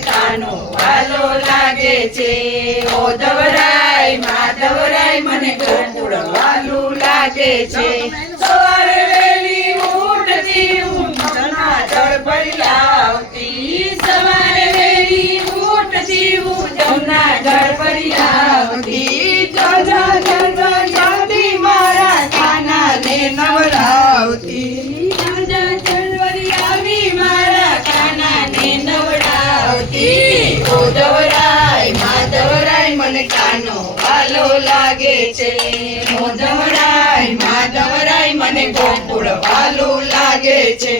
કાનો વાલો લાગે છે ઓ ધવરાય માધવરાય મને ગોકુળ વાલું લાગે છે સવારે વેલી ઉઠતી હું જમના જળ ભરી લાવતી સવારે વેલી ઉઠતી હું જમના જળ ભરી લાવતી જલ્દી મારા કાનાને નવડાવતી ઓ ધવરાય માધવરાય મને કાનો વાલો લાગે છે ઓ ધવરાય માધવરાય મને ગોકુળ વાલો લાગે છે